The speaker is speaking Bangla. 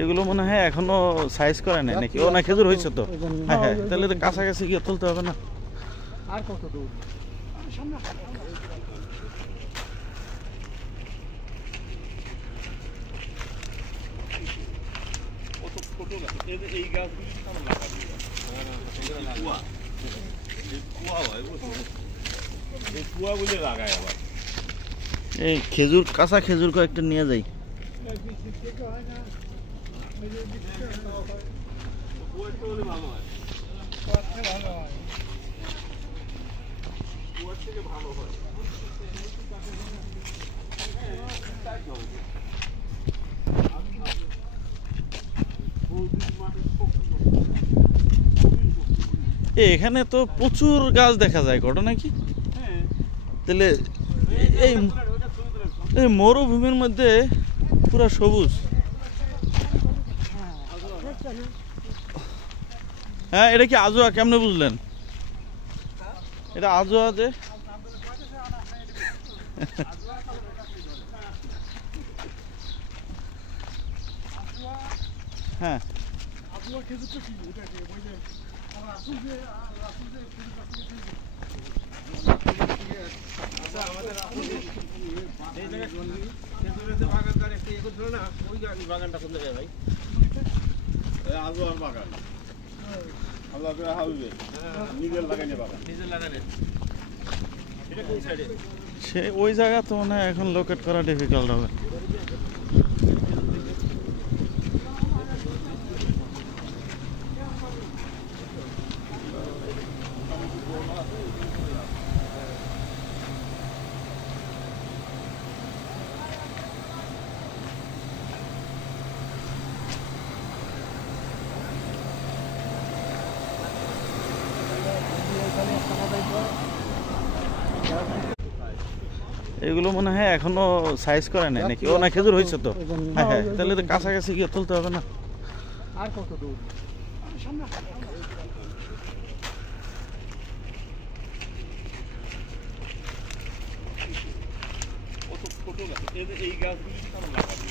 এগুলো মনে হয় এখনো সাইজ করে নাই নাকি? ও না, খেজুর হয়েছে তো। হ্যাঁ হ্যাঁ, তাহলে তো কাছাকাছি গিয়ে তুলতে হবে না? আর কত দূর? এই খেজুর, কাঁচা খেজুর কয়েকটা নিয়ে যাই। এখানে তো প্রচুর গাছ দেখা যায়, ঘটনা কি? তাহলে এই এই মরুভূমির মধ্যে পুরা সবুজ। হ্যাঁ, এটা কি আজোয়া? কেমনে বুঝলেন এটা আজোয়া? যে হ্যাঁ, বাগানটা কোন জায়গায় ভাই? আজোয়ার বাগান। আল্লাহ করে হাউবে নিজের লাগানে বাগান, নিজের লাগানে। এটা কোন সাইডে? সে ওই জায়গা তো মনে হয় এখন লোকেট করা ডিফিকাল্ট হবে। এগুলো মনে হয় এখনো সাইজ করে নাই নাকি? ও না, খেজুর হয়েছে তো। হ্যাঁ হ্যাঁ, তাহলে তো কাছাকাছি গিয়ে তুলতে হবে না? আর কত দূর? এই গাছগুলি লাগাবি।